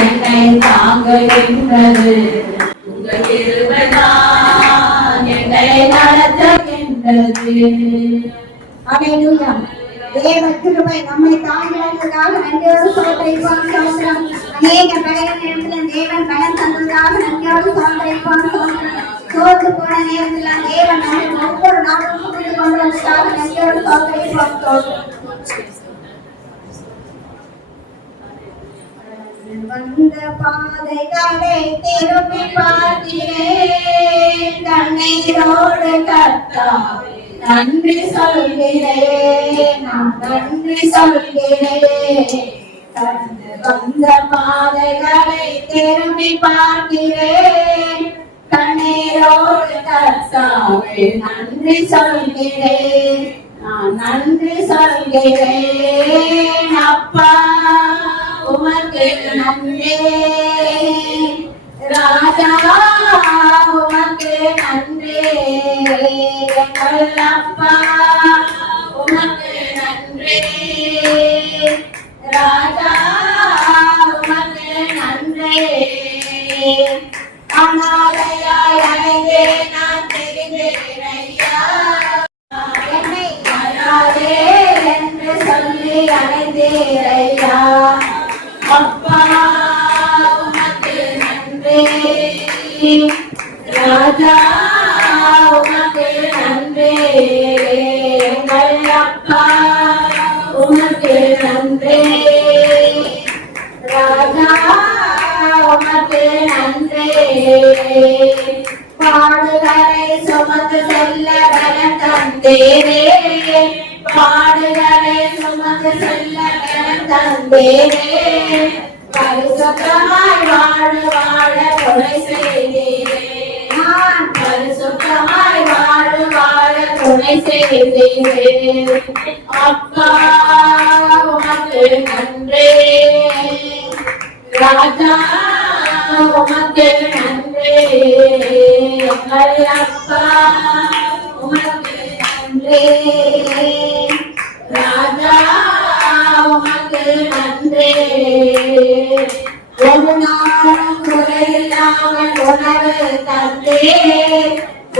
என்னை தாங்குகின்றது. உங்கள் கிருபைதான் என்னை நடத்துகின்றது. அல்லேலூயா. தேவ கிருபை நம்மை தாங்குவதற்காக நன்றியோடு சோதரிப்போம் சோதரம். அநேக பலன நேரத்தில் தேவன் பலன் தந்ததாக நன்றியோடு சோதரிப்போம் சோதரம். சோர்ந்து போன நேரத்தில் தேவன் நம்மை ஒவ்வொரு நாளும் கூட்டிக் கொண்டு வந்ததாக நன்றியோடு சோதரிப்போம் சோதரம். வந்த பாதைகளை திரும்பி பார்க்கிறேன். கண்ணீரோடு கர்த்தாவே நன்றி சொல்கிறேன். நான் நன்றி சொல்கிறேன். வந்த பாதைகளை திரும்பி பார்க்கிறேன். கண்ணீரோடு கர்த்தாவே நன்றி சொல்கிறேன். நான் நன்றி சொல்கிறேன். அப்பா உமக்கு நன்றி. ராஜா உமக்கு நன்றி. எங்கள் அப்பா உமக்கு நன்றி. ராஜா உமக்கு நன்றி. அனாதையாய் அலைந்தே நான் தெரிந்தேன் ஐயா. என்னை அனாதே என்று சொல்லி அலைந்தேன் ஐயா. அப்பா உமக்கு நன்றி. ராஜா உமக்கு நன்றி. எங்கள் அப்பா உமக்கு நன்றி. ராஜா உமக்கு நன்றி. பாடுகளை சுமந்து செல்ல பலன் தந்தேரே. பாடுகளை சுமந்து செல்ல பலன் தந்தேரே. பரிசுத்தமாய் வாழ வாழ துணை செய்தீரே. நான் பரிசுத்தமாய் வாழ வாழ துணை செய்தீரே. அப்பா உமக்கு நன்றி. ராஜா உமக்கு நன்றி. எங்கள் அப்பா உமக்கு நன்றி. ராஜா உமக்கு நன்றி. ஒரு நாளும் குறையில்லாமல் உணவு தந்தே.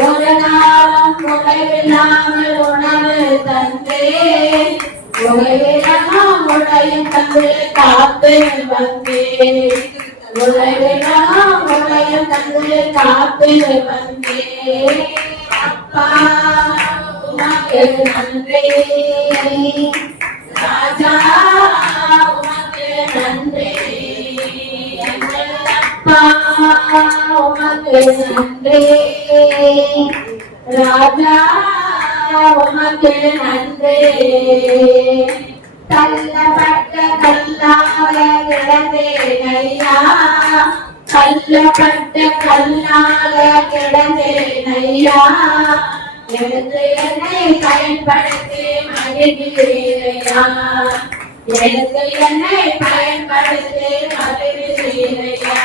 ஒரு நாளும் குறையில்லாமல் உணவு தந்தே. உலகிலும் உடையும் தந்து காத்து வந்தே. உலகிலும் உடையும் தந்து காத்து வந்தே. அப்பா உமக்கு நன்றி. ராஜா உமக்கு நன்றி. எங்கள் அப்பா உமக்கு நன்றி. ராஜா உமக்கு நன்றி. தள்ளப்பட்ட கல்லாக கிடந்தேன் ஐயா. தள்ளப்பட்ட கல்லாக கிடந்தேன் ஐயா. எடுத்து என்னை பயன்படுத்தி மகிழ்கிறீரையா. எடுத்து என்னை பயன்படுத்தி மகிழ்கிறீரையா.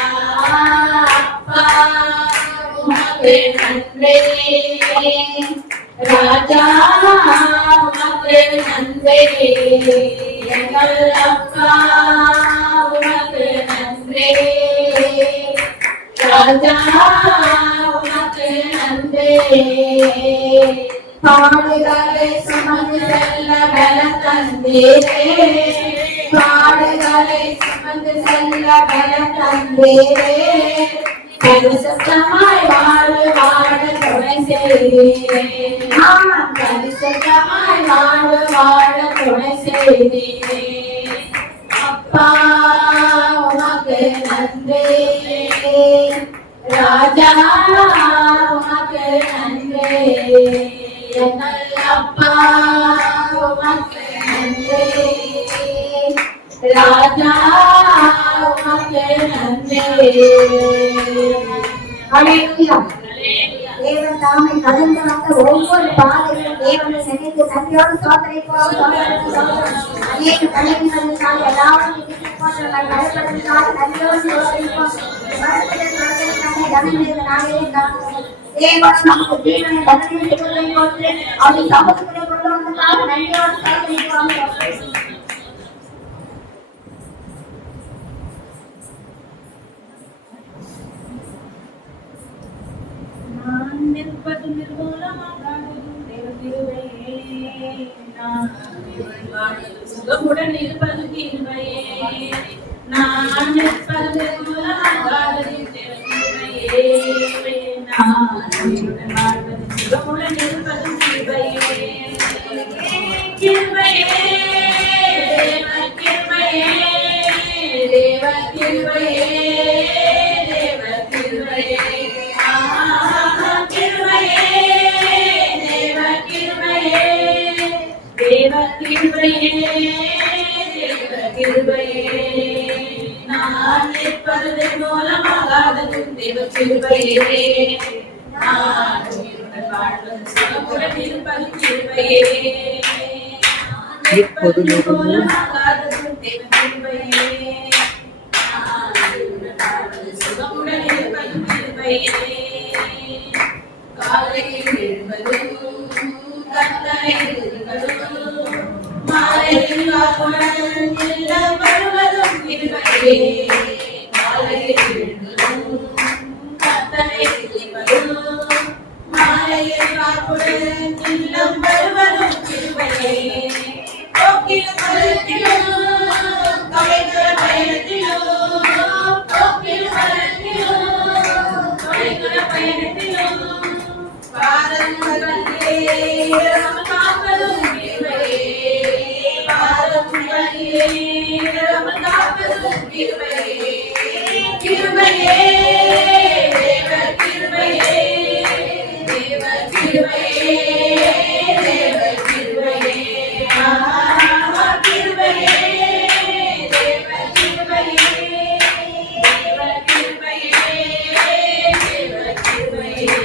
அப்பா உமக்கு நன்றி. ராஜா உமக்கு நன்றி. எங்கள் அப்பா உமக்கு நன்றி. ராஜா உமக்கு நன்றி. பாடுகளை சுமந்து செல்ல பலன் தந்தீரே. பாடுகளை சுமந்து செல்ல பலன் தந்தீரே. பரிசுத்தமாய் வாழ வாழ துணை செய்தீரே. நான் பரிசுத்தமாய் வாழ வாழ துணை செய்தீரே. அப்பா உமக்கு நன்றி. ராஜா உமக்கு நன்றி. எங்கள் அப்பா உமக்கு நன்றி. ராஜா உமக்கு நன்றி. அல்லேலூயா. தேவன் தாமே கடந்து வந்த ஒவ்வொரு பாதையும் தேவனை நினைத்து நன்றியோடு சோதனைப்போம். அநேக தலைவர்களுக்காக எல்லாரும் கடைப்படுவதற்காக நன்றியோடு சோதனைப்போம். தேவன் நமக்கு ஜீவனை தந்தனை போட்டு அவருடைய சமூகத்திலே கொண்டு வந்ததற்காக நன்றியோடு சோதனைப்போம். நான் உயிருடன் வாழ்வதும் சுகமுடன் இருப்பதும் கிருபையே. நான் நிற்பது மூலமாகாததும் தேவகிருபையே. நான் உயிருடன் வாழ்வதும் சுகமுடன் இருப்பதும் கிருபையே. கிருபையே தேவ கிருபையே, தேவ கிருபையே, தேவ கிருபையே. கிருபையே தேவ கிருபையே, தேவ கிருபையே, தேவ கிருபையே. நான் நிற்பது மூலமாகாததும் தேவ கிருபையே. நான் உயிருடன் வாழ்வதும் சுகமுடன் இருப்பதும் கிருபையே. நிற்பது மூலமாகாததும் தேவ கிருபையே. நான் உயிருடன் வாழ்வதும் சுகமுடன் இருப்பதும் கிருபையே. காலையில் எழுவதும் கர்த்தரை துதிப்பதும், மாலையில் வாக்குடன் இல்லம் வருவதும் கிருபையே. காலையில் எழுவதும் கர்த்தரை துதிப்பதும், மாலையில் வாக்குடன் இல்லம் வருவதும் கிருபையே. போக்கிலும் பலத்திலும் தொலைதூர பயணத்திலும், போக்கிலும் பலத்திலும் தொலைதூர பயணத்திலும் பாதம் வழியே காப்பதும் கிருபையே. பாதம் வழியே காப்பதும் கிருபையே. கிருபையே தேவ கிருபையே, தேவ கிருபையே, தேவ கிருபையே. கிருபையே தேவ கிருபையே, தேவ கிருபையே, தேவ கிருபையே.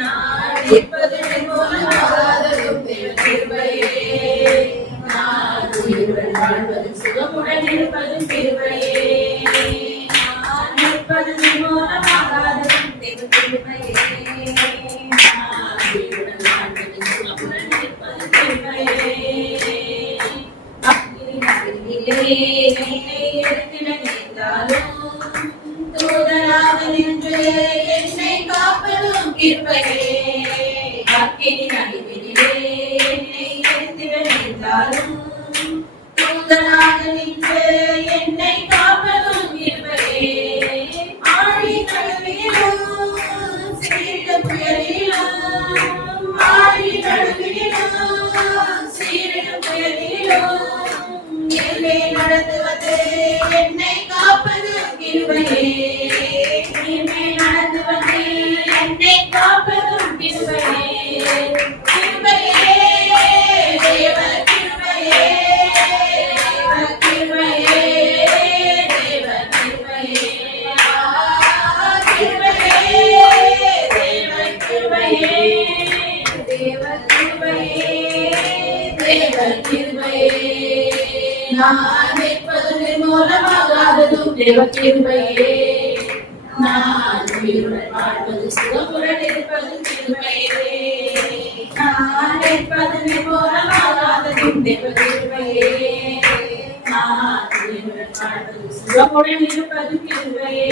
நான் நிற்பது மூலமாகாததும் தேவ கிருபையே. நான் உயிருடன் வாழ்வதும் சுகமுடன் இருப்பதும் கிருபையே. நான் நிற்பது மூலமாகாததும் தேவ கிருபையே. நான் உயிருடன் வாழ்வதும் சுகமுடன் இருப்பதும் கிருபையே. அக்கினியிலே என்னை எடுத்திட நினைத்தாலும், தூதனாக நின்று என்னை காப்பதும் கிருபையே. அக்கினி நடுவினிலே என்னை எடுத்திட நினைத்தாலும், தூதனாக நின்று என்னை காப்பதும் கிருபையே. ஆழி நடுவிலும் சீரிடும் புயலிலும், ஆழி நடுவிலும் சீரிடும் புயலிலும் என்னை நடத்துவது என்னை காப்பது கிருபையே. என்னை நடத்துவது என்னை காப்பதும் கிருபையே. கிருபையே தேவ கிருபையே, தேவ கிருபையே, தேவ கிருபையே. கிருபையே தேவ கிருபையே, தேவ கிருபையே, தேவ கிருபையே. நான் நிற்பது மூலமாகாததும் தேவ கிருபையே. நான் உயிருடன் வாழ்வது சுகமுடன் இருப்பதும் கிருபையே. நான் நிற்பது மூலமாகாததும் தேவ கிருபையே. நான் உயிருடன் வாழ்வது சுகமுடன் இருப்பதும் கிருபையே.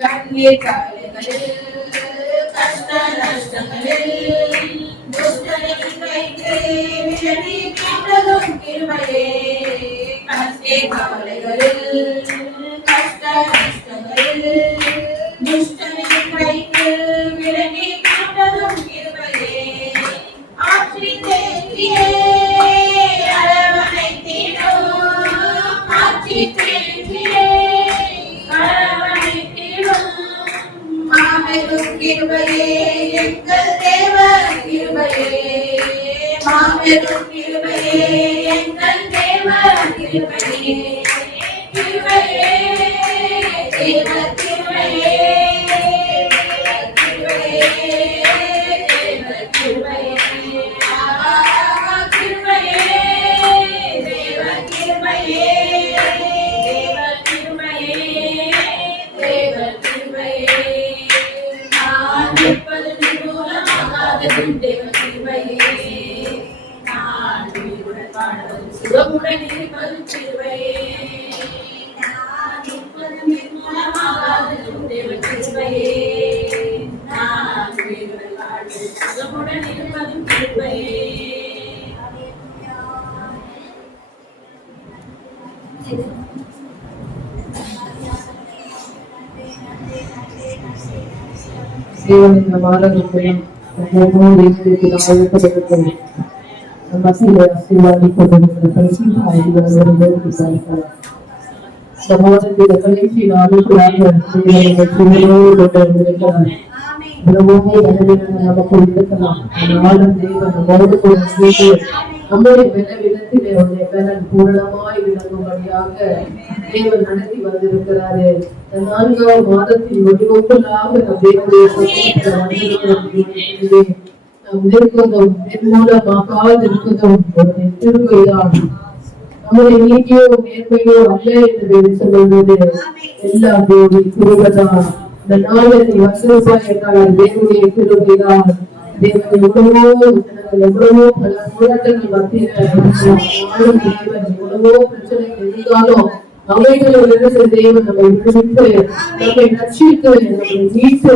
கண்ணீர் காலைகளில் கஷ்ட நஷ்டங்களில் துஷ்டனின் கைக்கு விலகி மீட்டதும் கிருபையே. கஷ்ட கவலைகளில் கஷ்ட நஷ்டங்களில் துஷ்டனின் கைக்கு விலகி மீட்டதும் கிருபையே. ஆற்றி தேற்றியே அரவணைத்திடும், ஆற்றி தேற்றியே அரவணைத்திடும் மாபெரும் கிருபையே எங்கள் தேவ கிருபையே. மாபெரும் கிருபையே எங்கள் தேவ கிருபையே. கிருபையே தேவ கிருபையே, கிருபையே தேவ கிருபையே. கிருபையே தேவ கிருபையே, தேவ கிருபையே, தேவ கிருபையே. நான் நிற்பது மூலமாகாததும் தேவ கிருபையே. நான் உயிருடன் வாழ்வதும் சுகமுடன் இருப்பதும் கிருபையே. நான் நிற்பது மூலமாகாததும் தேவ கிருபையே. நான் உயிருடன் வாழ்வதும் சுகமுடன் இருப்பதும் கிருபையே. கிருபையே. தேவனின் மாதங்களும் ஒவ்வொரு விஷயத்தில் அழைக்கப்பட்டிருக்கிறோம். மத்தியில் ஆசீர்வாதிக்கப்பட்டிருக்கிற கடைசி சமாதத்தில் கடைசி நாளுக்குள்ளாக நமக்கு இருக்கலாம். ஆனாலும் தேவன் நம்மோடு கூட சேர்த்து நம்முடைய விதத்திலே அவருடைய பலன் பூரணமாய் விளங்கும்படியாக தேவன் நடத்தி வந்திருக்கிறாரு. 4ஆம் மாதத்தின் முடிவுக்குள்ளாக நம் தேவனுடைய நிற்கதும் நிர்மூலமாக நிற்கதும் திருவைதான் நம்முடைய நீதியோ நேர்மையோ அல்ல என்று சொல்லுவது எல்லாம் தேவி திருவதான். இந்த நாளில் வசூபாய் என்றால் தேவனுடைய திருவைதான். தேவன் எவ்வளவோ பல போராட்டங்கள் மத்தியில் தேவன் எவ்வளவோ பிரச்சனைகள் இருந்தாலும் அவைகளிலிருந்து தேவன் நம்மை விடுவித்து நம்மை ரட்சித்து நம்மை மீட்டு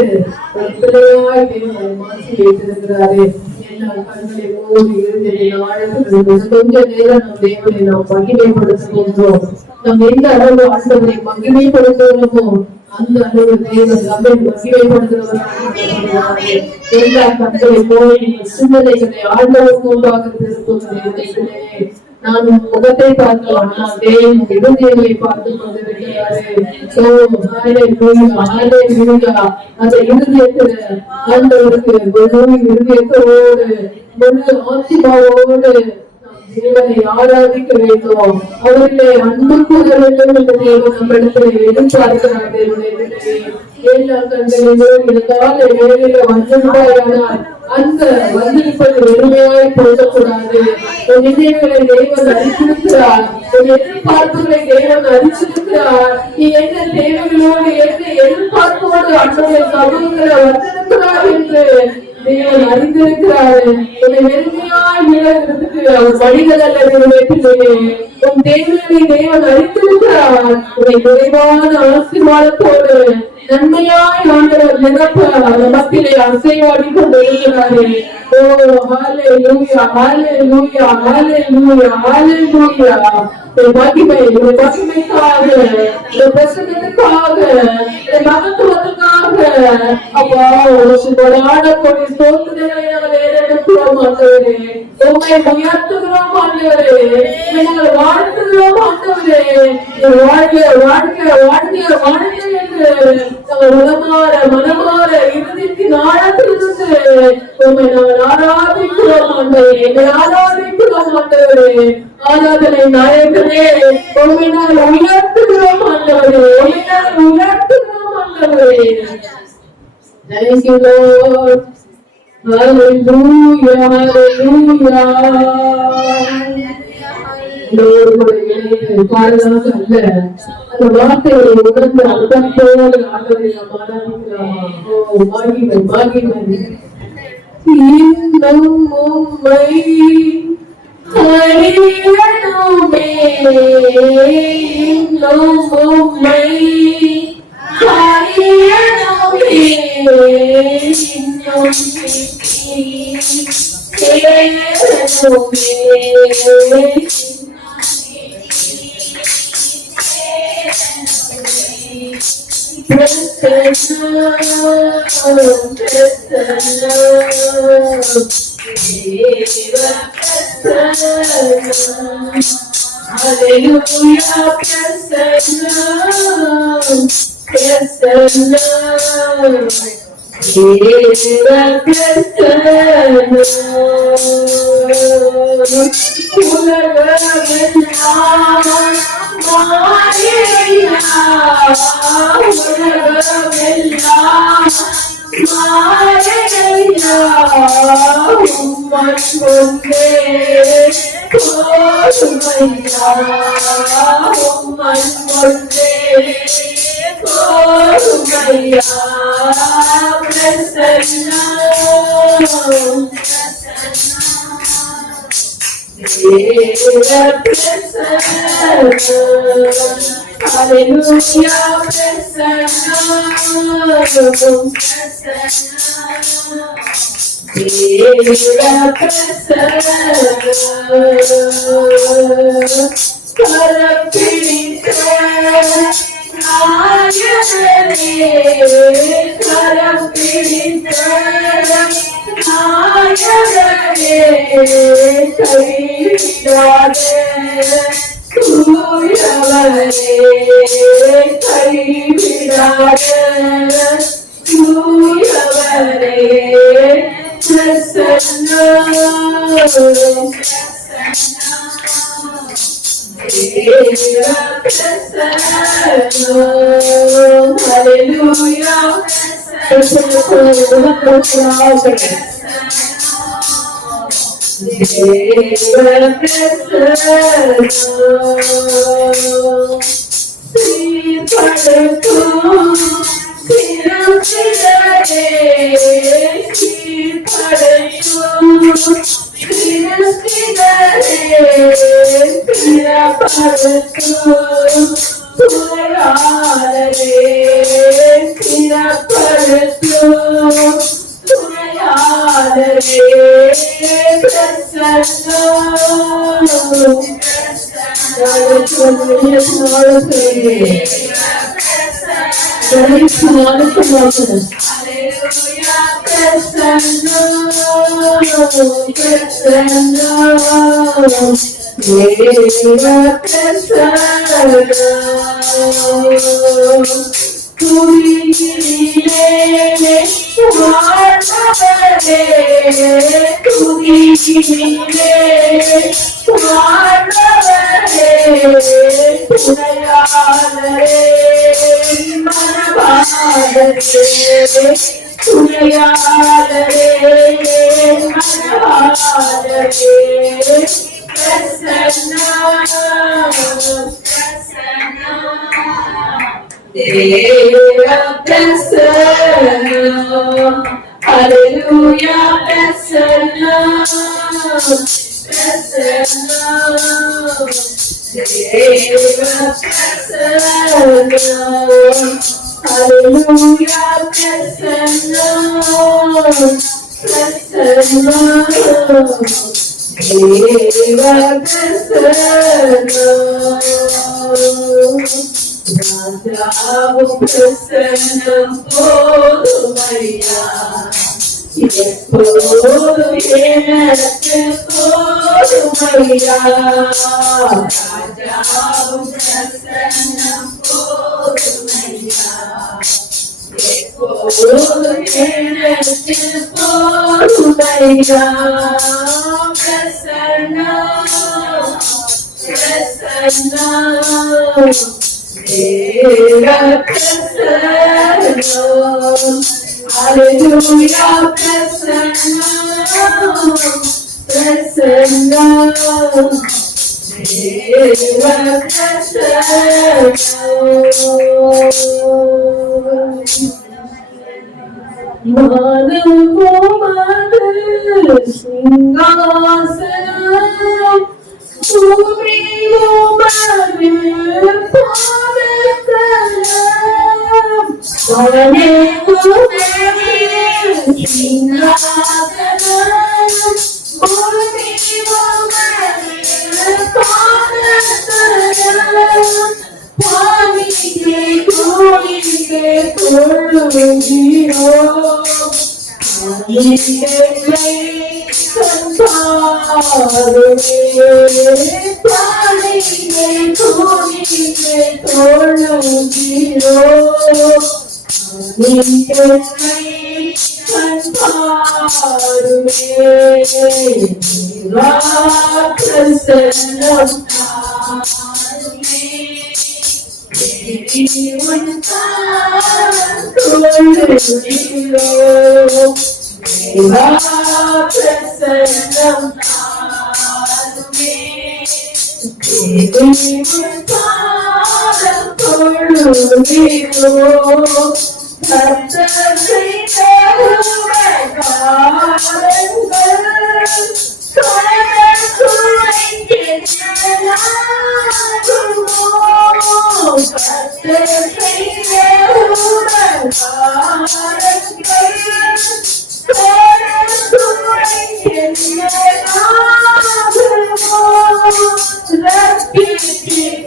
பிள்ளையாய் தேவன் மாற்றி வைத்திருக்கிறாரே. எல்லா கண்களை மூடி இருந்ததின் ஆழத்தில் கொஞ்ச நேரம் நம் தேவனை நாம் மகிமைப்படுத்துகின்றோம். நாம் எந்த அளவு ஆண்டவரை மகிமைப்படுத்துகிறோமோ அந்த அளவு தேவன் நம்மை மகிமைப்படுத்துகிறவர்களாக எல்லா கண்களை மூடி சிந்தனைகளை ஆண்டவருக்கு முன்பாக திருப்புகிறேன். நான் முகத்தை பார்க்கலாம், நான் தேவன் இருதயங்களை பார்த்து கொண்டிருக்கிறாரு. அந்த இருதயத்துல ஆண்டவருக்கு இருதயத்தோடு முழு ஆத்மாவோடு தேவனை ஆராதிக்க வேண்டும். அவர்களை அன்பு கூற வேண்டும் என்று தேவன் நம்மிடத்தில் எதிர்பார்க்கிறார். தேவனுடைய எல்லா கண்களிலும் இருந்தால் வேலையில வந்திருந்தாயானால் அந்த வந்திருப்பது வெறுமையாய் போகக்கூடாது. உன் இதயங்களை தேவன் அறிந்திருக்கிறார். உன் எதிர்பார்ப்புகளை தேவன் அறிந்திருக்கிறார். நீ என்ன தேவைகளோடு என்ன எதிர்பார்ப்போடு அன்றைய சமூகங்களை வந்திருக்கிறார் என்று தேவன் அறிந்திருக்கிறாரு. உன்னை வெறுமையாய் விழறதுக்கு அவர் வழிகள் அல்ல. நிறைவேற்றிலேயே உன் தேவைகளை தேவன் அறிந்திருக்கிறார். உன்னை நிறைவான ஆசீர்வாதத்தோடு நன்மையாய் ஆண்டவர் நிரப்ப மத்தியிலே அசைவாடி கொண்டிருக்கிறாரே. ஓ ஹல்லேலூயா, ஹல்லேலூயா, ஹல்லேலூயா, ஹல்லேலூயா. மகிமைக்காக, பிரசன்னத்துக்காக, மகத்துவத்துக்காக அப்பா ஆடக்கூடிய சோதனைகளை நாங்கள் ஏறெடுக்கிறோம் ஆண்டவரே. உம்மை உயர்த்துகிறோம் ஆண்டவரே. நாங்கள் வாழ்த்துகிறோம் ஆண்டவரே. வாழ்க வாழ்க வாழ்க வாழ்க என்று நாங்கள் உளமாற மனமாற இறுதிக்கு ஆழத்திலிருந்து உம்மை நாங்கள் ஆராதிக்கிறோம் ஆண்டவரே. எங்களை ஆராதிக்கிறோம் ஆண்டவரே. ஆராதனை நாயகனே, உம்மை நாங்கள் உயர்த்துகிறோம் ஆண்டவரே. உம்மை நாங்கள் உயர்த்துகிறோம் ஆண்டவரே. Thank you, Lord. Hallelujah, hallelujah. பாடலாக அல்ல, அந்த வார்த்தைகளை உணர்ந்து அர்த்தத்தோடு ஆண்டவரை நாம் ஆராதிக்கலாமா? ஓ மகிமை மகிமை. இன்னும் உம்மை அறியணுமே, இன்னும் உம்மை அறியணுமே, இன்னும் Hallelujah,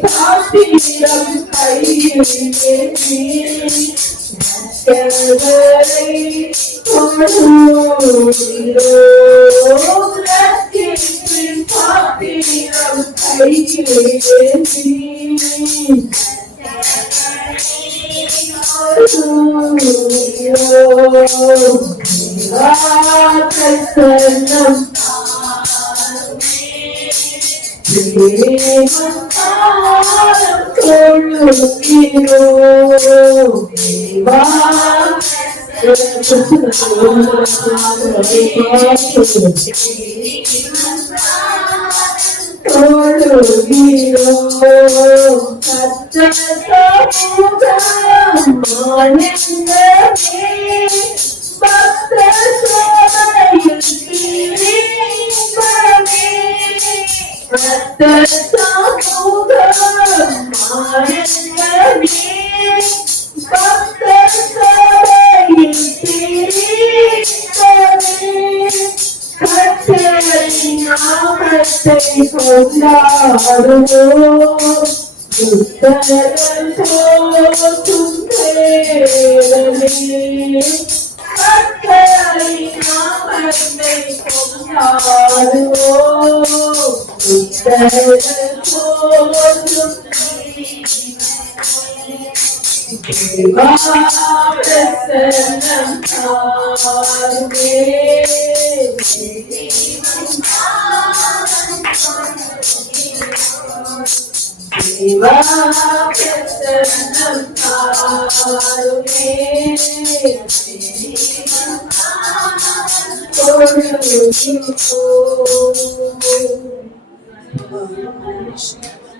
பாத்திரம் கையில் ஏந்தி கல்வரை கொள்ளுகிறோ ரத்தின் பாத்திரம் கையில் ஏந்தி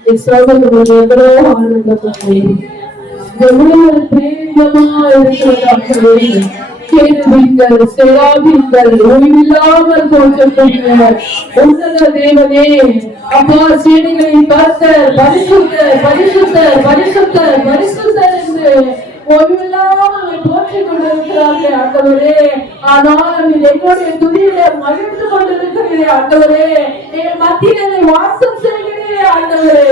பிரசன்னம் எவ்வளோ ஆனந்தப்பட்டேன். எவ்வளவு பிரேமமா இருக்கிறதாகவே கேள்விகள் செலாபிங்கள் ஓய்வில்லாமல் போற்றக்கூடிய உன்னத தேவனே, அப்பா சேனைகளின் கர்த்தர் பரிசுத்தர் பரிசுத்தர் பரிசுத்தர் பரிசுத்தர் என்று ஓய்வில்லாமல் போற்றிக் கொண்டிருக்கிறார்கள் ஆண்டவரே. ஆனாலும் இது என்னுடைய துதியில மகிழ்ந்து கொண்டிருக்கிறீரே ஆண்டவரே, என் மத்தியிலே வாசம் செய்கிறீரே ஆண்டவரே.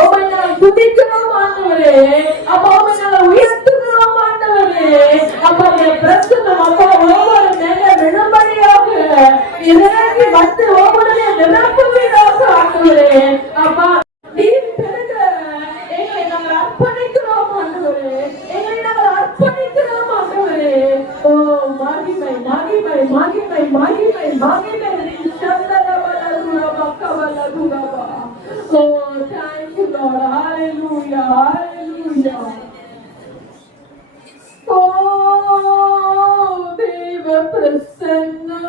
உம்மை நான் துதிக்கிறோம் ஆண்டவரே, அப்பா உம்மை நான் உயர்த்துகிறோம் ஆண்டவரே. அப்பா என் பிரசன்னம் அப்பா ஒவ்வொரு மேல விழும்படியாக இறங்கி வந்து ஒவ்வொருடைய நிரப்புவீராக ஆண்டவரே. அப்பா நீர் பெருக எங்களை நாங்கள் அர்ப்பணிக்கிறோம் ஆண்டவரே, எங்களை நாங்கள் அர்ப்பணிக்கிறோம் ஆண்டவரே. ஓ மகிமை மகிமை மகிமை மகிமை மகிமை Oh, thank you, Lord. Hallelujah. Hallelujah. Oh, Deva Prasanna.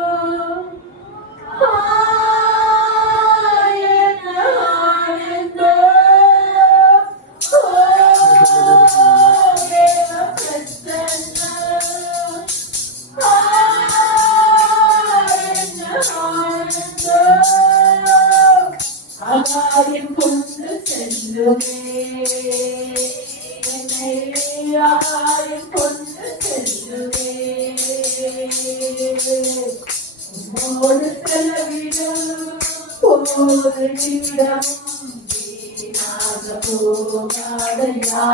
ஆகாயம் கொண்டு செல்லுமே, என்னை ஆகாயம் கொண்டு செல்லுமே, உம்மோடு செலவிடும் ஒரு நிமிடம் வீணாக போகாதையா.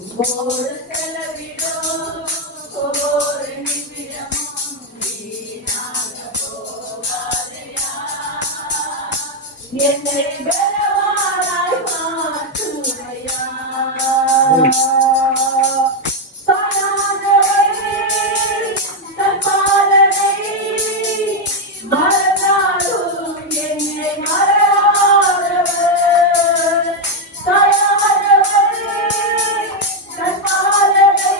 உம்மோடு செலவிடும் ஒரு நிமிடமும் வீணாக போகாதையா. என்னை பலவானாய் மாற்றுமையா. தாயானவரே தன் பாலனை மறந்தாலும் என்னை மறவாதவர். தாயானவரே தன் பாலனை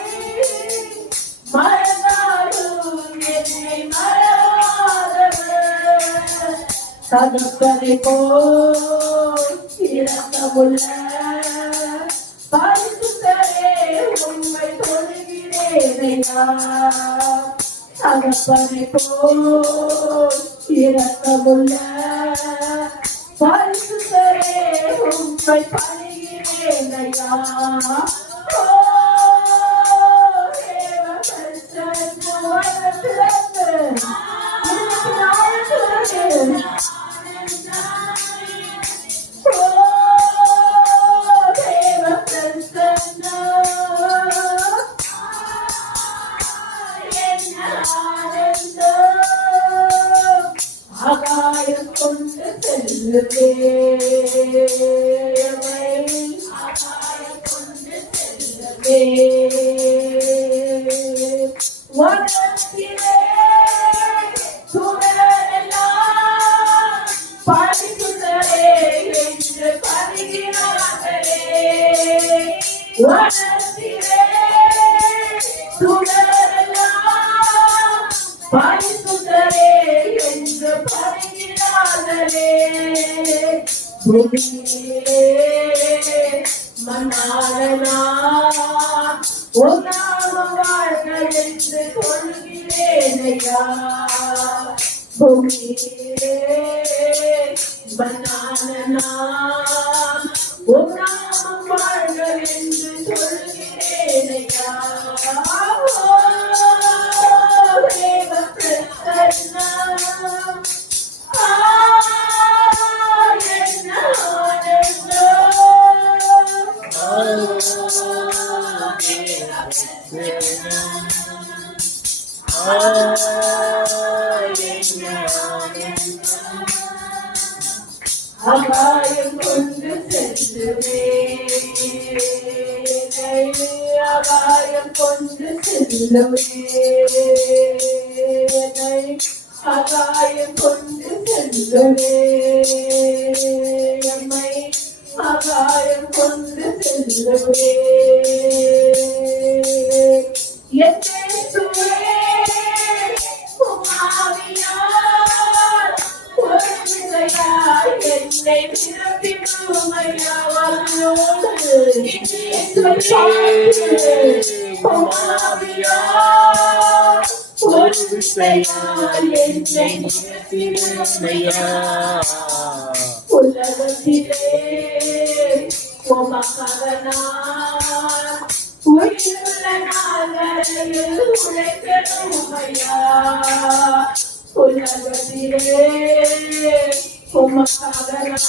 மறந்தாலும் என்னை மறவாதவர். தகப்பனை போல் இரக்கமுள்ள பரிசுத்தரே உம்மை தொழுகிறேனையா. தகப்பனை போல் இரக்கமுள்ள பரிசுத்தரே உம்மை பணிகிறேனையா. ஓ தேவ பிரசன்னமா பூமியிலே மன்னாளனா உன் நாமம் வாழ்க என்று சொல்கிறேன் ஐயா. பூமியிலே மன்னாளனா உன் நாமம் வாழ்க என்று சொல்கிறேன் ஐயா. தேவ பிரசன்னம் அகாயம் கொண்டு செல்லுவே, அகாயம் கொண்டு செல்லுவே, அகாயம் கொண்டு செல்லுவே, எம்மை அகாயம் கொண்டு செல்லுவே. என்னை நிரப்பிடுமையா வல்லோடு ஒரு விசையால் என்னை நிரப்பிடுமையா. உலகத்திலே உமகனார் உயிருள்ள நாள்களில் உழைக்கணுமையா. உலகத்திலே உமகனார்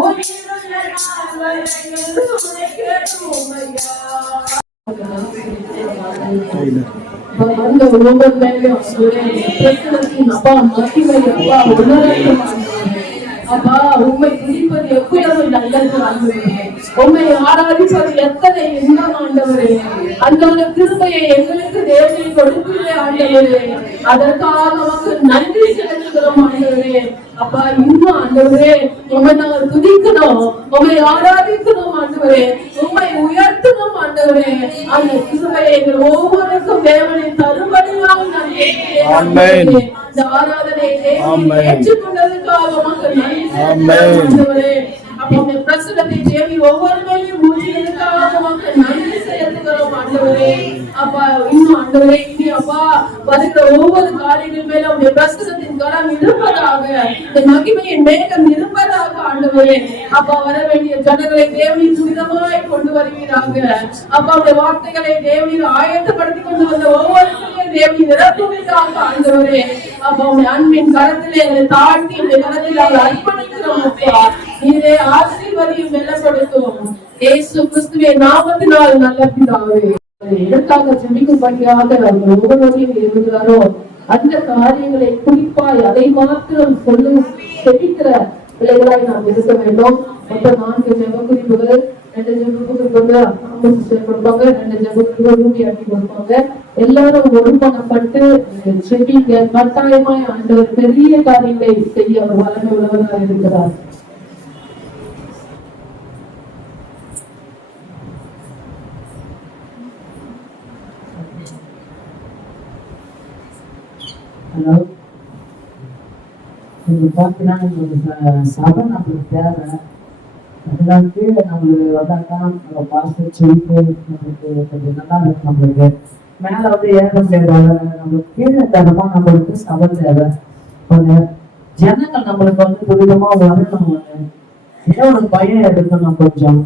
உயிருள்ள நாள்களில் உழைக்கணுமையா. அந்த ஒவ்வொரு வேலையும் அப்பா மகிமை அப்பா உணரட்டும். அப்பா உண்மை துதிப்பது எவ்வளவு நல்லது ஆண்டவரே, உண்மை ஆராதிப்பது எத்தனை இன்பம் ஆண்டவரே. அந்த ஒரு கிருபையை எங்களுக்கு தேவனை கொடுக்கவே ஆண்டவரே, அதற்காக நமக்கு நன்றி செலுத்துகிறோம் ஆண்டவரே. அப்பா இன்னும் ஆண்டவரே உண்மை நாங்கள் துதிக்கணும், உண்மை ஆராதிக்கணும் ஆண்டவரே, உண்மை உயர்த்தணும் ஆண்டவரே. அந்த கிருபையை எங்கள் ஒவ்வொருக்கும் தேவனை தரும்படியாக நான் கேட்கிறேன். இந்த ஆராதனையை ஏற்றுக்கொண்டதுக்காக மக்கள் நன்றி. அப்போ உங்க பிரசனத்தை தேவி ஒவ்வொரு மேலையும் ஊற்றியதுக்காக மக்கள் நன்றி செலுத்துகிறோம் ஆண்டவரே. அப்பா இன்னும் ஆண்டவரே இனி அப்பா வருகிற ஒவ்வொரு காரியங்கள் மேல உங்க பிரசனத்தின் கரம் இருப்பதாக, இந்த மகிமையின் மேகம் இருப்பதாக ஆண்டவரே. அப்பா வர வேண்டிய ஜனங்களை தேவனி துரிதமாய் கொண்டு வருவீராக. அப்பா உடைய வார்த்தைகளை தேவனி ஆயத்தப்படுத்தி கொண்டு வந்த ஒவ்வொருவரையும் தேவனி நிரப்புவீராக ஆண்டவரே. அப்பா உடைய அன்பின் கரத்திலே எங்களை தாழ்த்தி இந்த கரத்தில் அவர்கள் அர்ப்பணிக்கிறோம். அப்பா நீரே ஆசீர்வதியும் வெல்லப்படுத்தும் இயேசு கிறிஸ்துவின் நாமத்தினால் நல்ல பிதாவே. எதற்காக ஜெபிக்கும்படியாக அவர்கள் ஒவ்வொருவரையும் இருக்கிறாரோ அந்த காரியங்களை குறிப்பாய் அதை மாத்திரம் சொல்லும் செபிக்கிற பிள்ளைகளாய் நாம் இருக்க வேண்டும். மொத்தம் 4 ஜெப குறிப்புகள், 2 ஜெப குறிப்புகள் கொடுப்பாங்க, 2 ஜெப குறிப்புகள் ரூபி அட்டி கொடுப்பாங்க. எல்லாரும் ஒருமனப்பட்டு செபிக்க கட்டாயமாய் ஆண்டவர் பெரிய காரியங்களை செய்ய அவர் வல்லமை உள்ளவராக இருக்கிறார். ஹலோ, நீங்கள் பார்த்தீங்கன்னா நம்மளுக்கு சபை நம்மளுக்கு தேவை. அதெல்லாம் கீழே நம்மளுக்கு வந்தாக்கா நம்ம பாஸ்டர் சொல்லிட்டு நம்மளுக்கு கொஞ்சம் நல்லா இருக்கும். நம்மளுக்கு மேலே வந்து ஏற முடியாது, நம்மளுக்கு கீழே தரமா நம்மளுக்கு சபை தேவை. ஒன்று ஜனங்கள் நம்மளுக்கு வந்து துரிதமா வரணும். ஒன்று ஏதோ ஒரு பயம் எடுக்கணும் கொஞ்சம்.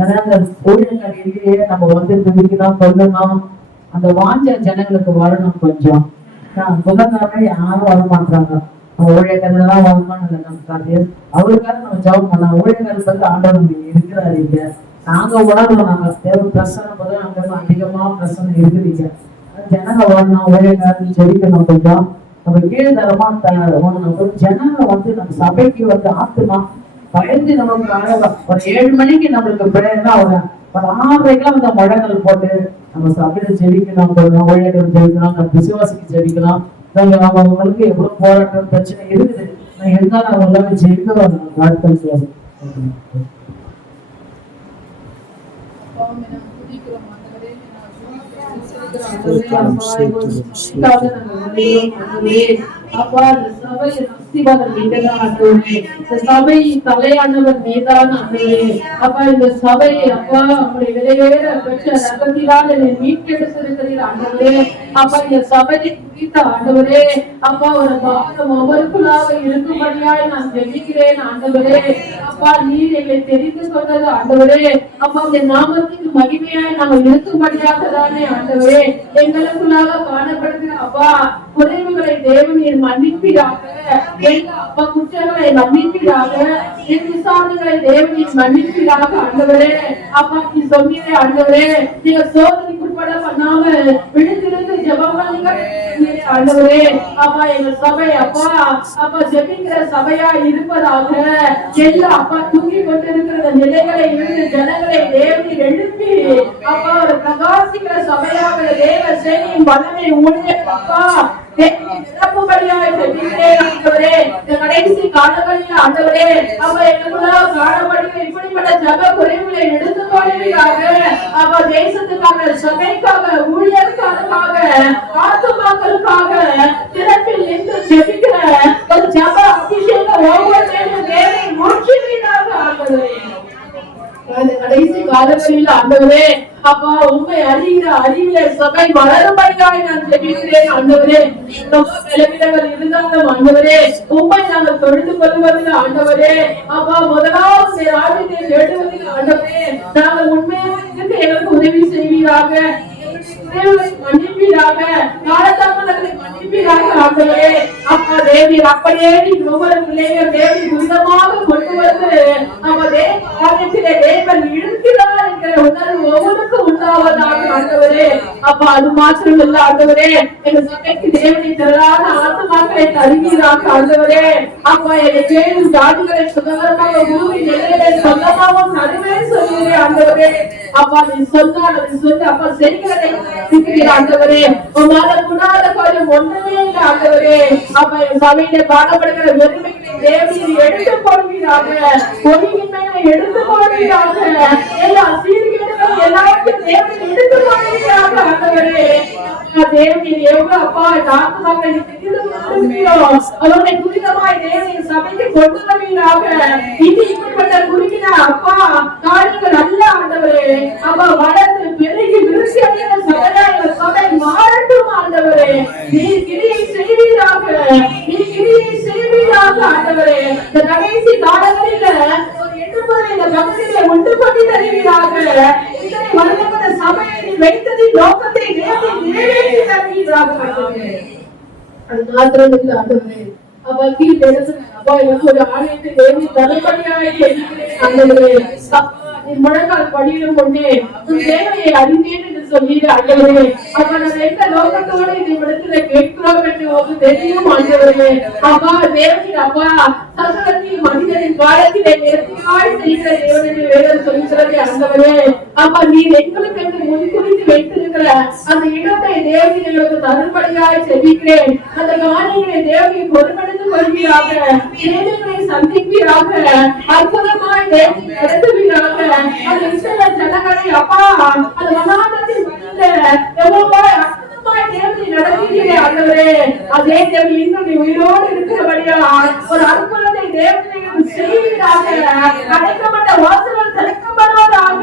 ஏன்னா அந்த ஊழியர்கள் இல்லையே நம்ம வந்து துதிக்கணும் சொல்லணும், அந்த வாஞ்ச ஜனங்களுக்கு வரணும் கொஞ்சம். புதன்கிழமை யாரும் வர மாட்டாங்க, ஊழியர்கள்லாம் வரணும்னு நமக்காது. அவருக்காக நம்ம ஜெபம் பண்ணலாம். ஊழியர்கள் வந்து ஆண்டவர் இருக்கிறாரு இங்க, நாங்க உணர்வோம். நாங்க தேவை பிரசனம் போது அங்க அதிகமா பிரசனம் இருக்குறீங்க. ஜனங்க வரணும், ஊழியர்கள் ஜெபிக்கணும் கொஞ்சம். நம்ம கீழ்தரமா ஓடணும். ஜனங்க வந்து நம்ம சபைக்கு வந்து ஆத்துமா பயந்து நமக்கு ஒரு 7 மணிக்கு நம்மளுக்கு பிரேயர்னா ஒரு 6:30 அந்த முழங்கள் போட்டு நம்ம சபையில ஜெபிக்கணும். கொஞ்சம் ஊழியர்கள் ஜெபிக்கணும், நம்ம விசுவாசிக்கு ஜெபிக்கணும். அவங்களுக்கு எவ்வளவு போராட்டம் பிரச்சனை இருக்குது, இருந்தாலும் அவங்க எல்லாமே ஜெயிக்க வாழ்க்கை செய்யாது. அப்பா இந்த சபையின் அஸ்திவாரம் நீங்கதான் ஆண்டவரே. இந்த சபையின் தலையானவர் நீதான் ஆண்டவரே. அப்பா இந்த சபையை அப்பா உங்களுடைய விலையேற பெற்ற ரத்தத்தினால் என்னை மீட்டெடுத்திருக்கிறீர் ஆண்டவரே. அப்பா இந்த சபையை குறித்த ஆண்டவரே அப்பா ஒரு பாகம் ஒவ்வொருக்குள்ளாக இருக்கும்படியாய் நான் ஜெபிக்கிறேன் ஆண்டவரே. அப்பா நீர் எங்களை தெரிந்து கொண்டது ஆண்டவரே. அப்பா உடைய நாமத்துக்கு மகிமையாய் நாங்கள் இருக்கும்படியாக தானே ஆண்டவரே எங்களுக்குள்ளாக காணப்படுகிற அப்பா குறைவுகளை தேவன் நீர் மன்னிப்பீராக. எல்லா அப்பா குற்றங்களை மன்னிப்பீராக. என் விசாரணைகளை தேவன் நீர் மன்னிப்பீராக ஆண்டவரே. அப்பா நீ சொன்னீரே ஆண்டவரே நீங்க சோதனைக்குட்பட பண்ணாம விழுந்திருந்து ஜெபம் ஆண்டவரே. அப்பா எங்க சபை அப்பா அப்பா ஜெபிக்கிற சபையா இருப்பதாக. எல்லா அப்பா தூங்கி கொண்டிருக்கிற நிலைகளை இருந்து ஜனங்களை தேவனை எழுப்பி அப்பா ஒரு பிரகாசிக்கிற சபையாக தேவ சேனையின் வல்லமை ஊழிய அப்பா கடைசி காலங்களில் ஆண்டவரே அப்ப எங்களுக்குள்ள காணப்படுகிற இப்படிப்பட்ட ஜப குறைவுகளை எடுத்து கொள்வீராக. அப்ப தேசத்துக்காக சபைக்காக ஊழியர்களுக்காக ஆத்துமாக்களுக்காக திறப்பில் நின்று ஜெபிக்கிற ஒரு ஜப அபிஷேகம் ஒவ்வொரு தேவை முடிச்சுவீராக ஆண்டவரே. கடைசி காலங்களில் ஆண்டவரே அப்பா உண்மை அறிகிற அறிவில சபை வளரும்படியாய் நான் ஜெபிக்கிறேன் ஆண்டவரே. ரொம்ப பலவீனங்கள் இருந்தாலும் ஆண்டவரே உண்மை நாங்கள் தொழுது கொள்வதில் ஆண்டவரே அப்பா முதலாவது ராஜ்யத்தை தேடுவதில் ஆண்டவரே நாங்கள் உண்மையாக இருந்து எனக்கு உதவி செய்வீராக. மன்னிப்பீராக காலத்தாமதங்களை மன்னிப்பீராக ஆண்டவரே. அப்பா தேவி அப்படியே நீ ஒவ்வொரு பிள்ளைகள் தேவி துரிதமாக கொண்டு வந்து அப்ப தேவத்திலே தேவன் இழுக்கிறார் என்கிற உணர்வு ஒவ்வொருக்கும் உண்டாவதாக ஆண்டவரே. அப்பா அது மாத்திரம் இல்ல ஆண்டவரே எங்க சபைக்கு தேவனை தராத ஆத்மாக்களை தருவீராக ஆண்டவரே. அப்பா என்னை கேளும் ஜாதிகளை சுதந்திரமாக பூமி நிலையிலே சொந்தமாகவும் நடுவே சொல்லுகிறேன் ஆண்டவரே. அப்பா நீ சொன்னால் அதை சொல்லி அப்பா செய்கிறதை ஆண்டவரே உன்னால குணாத காரியம் ஒன்றுமே இல்லை ஆண்டவரே. அப்ப என் சபையில காணப்படுகிற வெறுமைகளை தேவனை எடுத்துக் கொள்வீராக. ஒளியின்மையை எடுத்துக் கொள்வீராக. எல்லா சீர்கேடுகளும் எல்லாத்தையும் தேவனை எடுத்துக் கொள்வீராக ஆண்டவரே. தேவனை எவ்வளவு அப்பா ஆத்மாக்களை அதோட குறிதமாய் தேவனை சபைக்கு கொண்டு வருவீராக. இது இப்படிப்பட்ட குறுகின அப்பா காரியங்கள் அல்ல ஆண்டவரே. அப்பா வளர்ந்து பெருகி விருத்தி அடைந்த சபையாக சபை மாறட்டும் ஆண்டவரே. நீ கிரியை செய்வீராக. நீ கிரியை செய்வீராக ஆண்டவரே. இந்த கடைசி காலங்களில் ஒரு எட்டுமுறை இந்த கம்பெனியை ஒன்று பண்ணி தருவீராக. இத்தனை வருடப்பட்ட சபையை நீ வைத்ததின் நோக்கத்தை நிறைவேற்றி தருவீராக ஆண்டவரே. அது மாத்திரம் இல்லை ஆண்டவரே. அப்பா கீழ் அப்பா எனக்கு ஒரு ஆலயத்தை தேவி தரப்படியாக ஆண்டவரே. முழங்கால் படியிலும் கொண்டே உன் தேவையை அறிந்தேன் என்று சொல்லீரு ஆண்டவரே. அப்ப நான் எந்த நோக்கத்தோடு இந்த இடத்துல கேட்கிறோம் என்று ஒரு தெரியும் ஆண்டவரே. அப்பா தேவனின் அப்பா சசனத்தில் மனிதனின் காலத்திலே நேர்த்தியாய் செய்கிற தேவனை வேதம் சொல்லுகிறது ஆண்டவரே. அப்பா நீர் எங்களுக்கு என்று முன்குறித்து வைத்திருக்கிற அந்த இடத்தை தேவனிகளுக்கு தரும்படியாய் செபிக்கிறேன். அந்த காரியங்களை தேவனை பொறுப்படுத்திக் கொள்வீராக. தேவனை சந்திப்பீராக. அற்புதமாய் தேவனை நடத்துவீராக. அந்த இஸ்ரவேல் ஜனங்களை அப்பா அந்த வனாந்தரத்தில் நடத்துகிறே ஆண்டவரே. அதே தேவன் இன்னும் நீ உயிரோடு இருக்கிறபடியா ஒரு அற்புதத்தை தேவனை செய்வீராக. அடைக்கப்பட்ட வாசல்கள் திறக்கப்படுவதாக.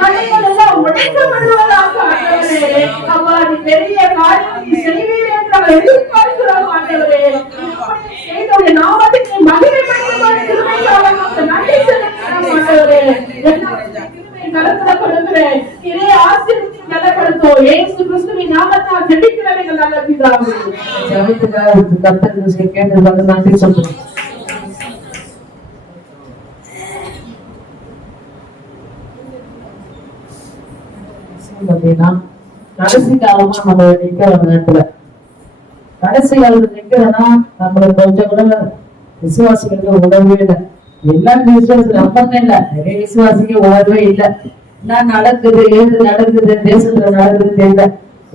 கடைகள் எல்லாம் உடைக்கப்படுவதாக ஆண்டவரே. அப்பா நீ பெரிய காரியத்தை செய்வீர் என்று எதிர்பார்க்கிறோம் ஆண்டவரே. செய்தோடைய நாமத்தை மகிமைப்படுத்தும் திருமைக்காக நன்றி செலுத்துகிறோம் ஆண்டவரே. கருத்துல கொடுக்கிறேன் இதை ஆசீர்வதித்து நலப்படுத்தும் இயேசு கிறிஸ்துவின் நாமத்தால் ஜெபிக்கிறேன் எங்கள் நல்ல பிதாவே. ஜெபித்துக்காக கர்த்தருக்கு கேட்டதற்கு நன்றி சொல்றேன். கடைசி காலமா நம்ம நிக்கிற நேரத்துல கடைசி காலத்துல நிக்கிறனா நம்மளுக்கு கொஞ்சம் கூட விசுவாசிகளுக்கு உணர்வே இல்லை. எல்லாரும் விசுவாசம் நம்பவே இல்லை. நிறைய விசுவாசிக்க உணர்வே இல்லை. என்ன நடக்குது ஏது நடக்குது தேசத்துல நடக்குது தெரியல.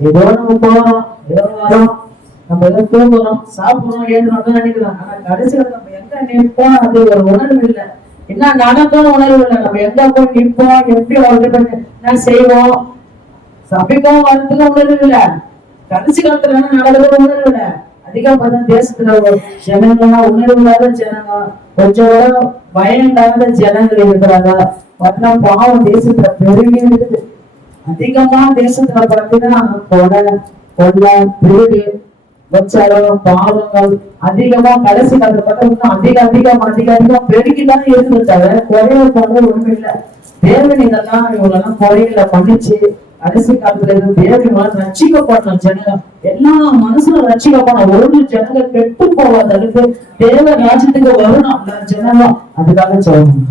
ஏதோ நம்ம போறோம் ஏதோ வரோம் நம்ம ஏதோ தூங்குறோம் சாப்பிடுறோம் ஏதுன்னு நினைக்கிறோம். ஆனா கடைசியில நம்ம எங்க நிற்போம் அது ஒரு உணர்வு இல்லை. என்ன நடக்கும் உணர்வு இல்லை. நம்ம எங்க போய் நிற்போம் எப்படி அவர்கிட்ட என்ன செய்வோம் சபைக்கும் வரதுக்கும் உணர்வு இல்லை. கடைசி காலத்துல நடக்கிறது உணர்வு இல்லை. அதிகம் பார்த்தா தேசத்துல ஜனங்களா உணர்வில்லாத ஜனங்க, கொஞ்சம் பயம் இல்லாத ஜனங்கள் இருக்கிறாங்க. பார்த்தா பாவம் தேசத்துல பெருகி இருக்குது. அதிகமா தேசத்துல பார்த்தீங்கன்னா கொலை திருடு வச்சாலும் பாவங்கள் அதிகமா கடைசி காலத்துல பார்த்தோம்னா அதிகமா பெருகிதான் இருக்குது தவிர குறைய போல ஒண்ணும் இல்லை. தேவன் இதெல்லாம் இவங்களெல்லாம் குறைகளை பண்ணிச்சு கடைசி காலத்துல இருந்து தேவன் ரட்சிக்கப்படணும். ஜனங்க எல்லா மனசுல ரட்சிக்கப்படணும். ஒரு ஜனங்க கெட்டு போவதற்கு தேவ ராஜ்யத்துக்கு வரணும் ஜனங்க. அதுக்காக சொல்லணும்.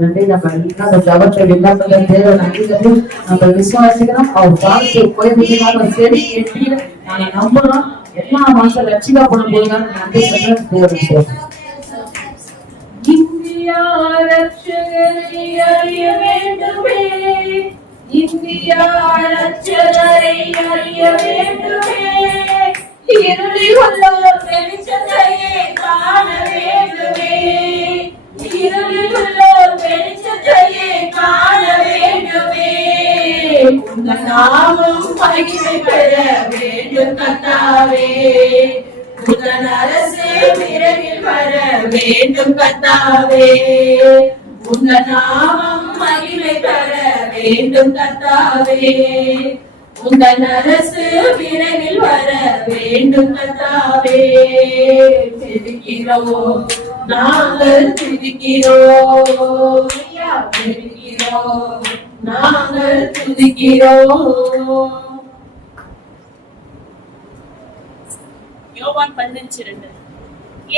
நன்றி. நம்ம எல்லாம் ஜபத்தை விண்ணப்பங்களை தேவன் அங்கீகரித்து நம்ம விசுவாசிக்கிறோம். அவர் வார்த்தையை போய் சரி எட்டி நாங்க நம்புறோம். எல்லா மாசம் ரட்சிக்கப்படும் போது நன்றி சொல்ல தேவன். இந்தியா ரட்சகரை அறிய வேண்டுமே, இந்தியா ரட்சகரை அறிய வேண்டுமே, இருளில் உள்ள வெளிச்சத்தையே காண வேண்டுமே, இருளில் உள்ள வெளிச்சத்தையே காண வேண்டுமே, உங்கள் நாமம் மகிமை பெற வேண்டும் கர்த்தாவே, உங்கள் அரசு விரைவில் வர வேண்டும் கர்த்தாவே, உங்கள் நாமம் மகிமை பெற வேண்டும் கர்த்தாவே, உங்கள் அரசு விரைவில் வர வேண்டும் கர்த்தாவே. துதிக்கிறோம் நாங்கள், துதிக்கிறோம் துதிக்கிறோம் நாங்கள், துதிக்கிறோம். யோவான் 11:2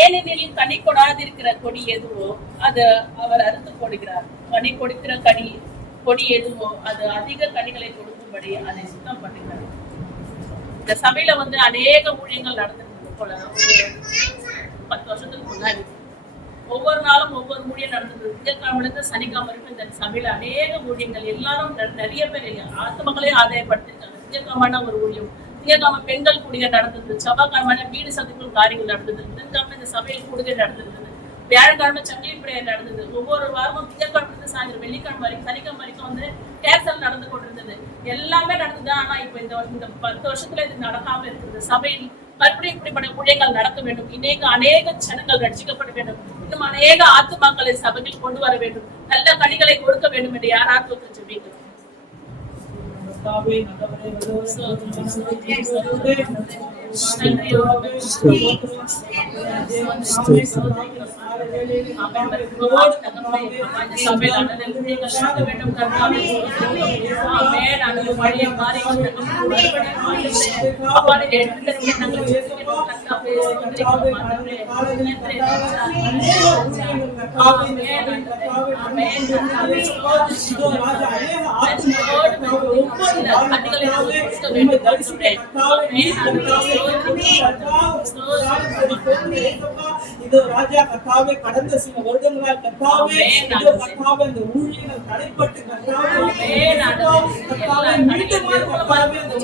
ஏனெனில் கனி கொடாதிருக்கிற கொடி எதுவோ அது அவர் அறுத்து போடுகிறார். கனி கொடுக்கிற கொடி எதுவோ அது அதிக கனிகளை கொடுக்கும்படி அதை சுத்தம் பண்ணுகிறார். இந்த சபையில அநேக ஊழியங்கள் நடந்திருந்தது போல 10 வருஷத்துக்கு முன்னாடி ஒவ்வொரு நாளும் ஒவ்வொரு ஊழியம் நடந்தது. திங்கட்கிழமையிலிருந்து சனிக்கிழமை வரைக்கும் இந்த சபையில அநேக ஊழியங்கள், எல்லாரும் நிறைய பேர் ஆத்மக்களையும் ஆதாயப்படுத்திருக்காங்க. திங்கட்கிழமையான ஒரு ஊழியம், திங்கட்கிழமை பெண்கள் கூடிய நடந்தது, செவ்வாய்க்கிழமையான வீடு சந்திக்கும் காரியங்கள் நடந்தது, திங்கட்கிழமை இந்த சபையில் கூடுகை நடந்திருந்தது, வியாழக்கிழமை சங்கிலி பிரேயர் நடந்தது. ஒவ்வொரு வாரமும் திங்கட்கிழமை சாயந்தரம் வெள்ளிக்கிழமை வரைக்கும் சனிக்கிழமை வரைக்கும் கேன்சல் நடந்து கொண்டிருந்தது. எல்லாமே நடந்தது. ஆனா இப்ப இந்த 10 வருஷத்துல இது நடக்காம இருக்குது. சபையில் மறுபடியும் இப்படிப்பட்ட ஊழியங்கள் நடக்க வேண்டும். இன்னைக்கு அநேக ஜனங்கள் ரட்சிக்கப்பட வேண்டும். இன்னும் அநேக ஆத்துமாக்களை சபையில் கொண்டு வர வேண்டும். நல்ல கனிகளை கொடுக்க வேண்டும் என்று யாராவது ஜெபிக்கிறோம். இது ராஜா கர்த்தாவே கடந்த சில வருடங்களால் கர்த்தாவே கர்த்தாவே இந்த ஊழியர்கள் தடைப்பட்டு கர்த்தாவே மீண்டும் கர்த்தாவே இந்த